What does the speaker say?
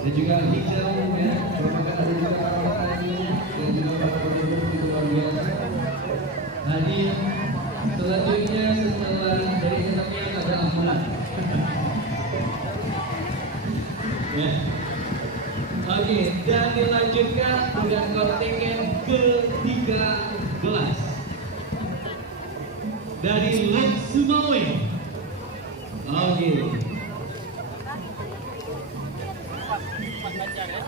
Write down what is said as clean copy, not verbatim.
dan juga Hikam ya, merupakan ada juga kawan-kawan ini dan juga para pendukung itu luar biasa. Hadir selanjutnya setelah dari kesenian ada ambulan. Ya. Oke, dan dilanjutkan dengan kontingen ke-13 dari Lek Sumawe. Oke. Pak Ganjar ya.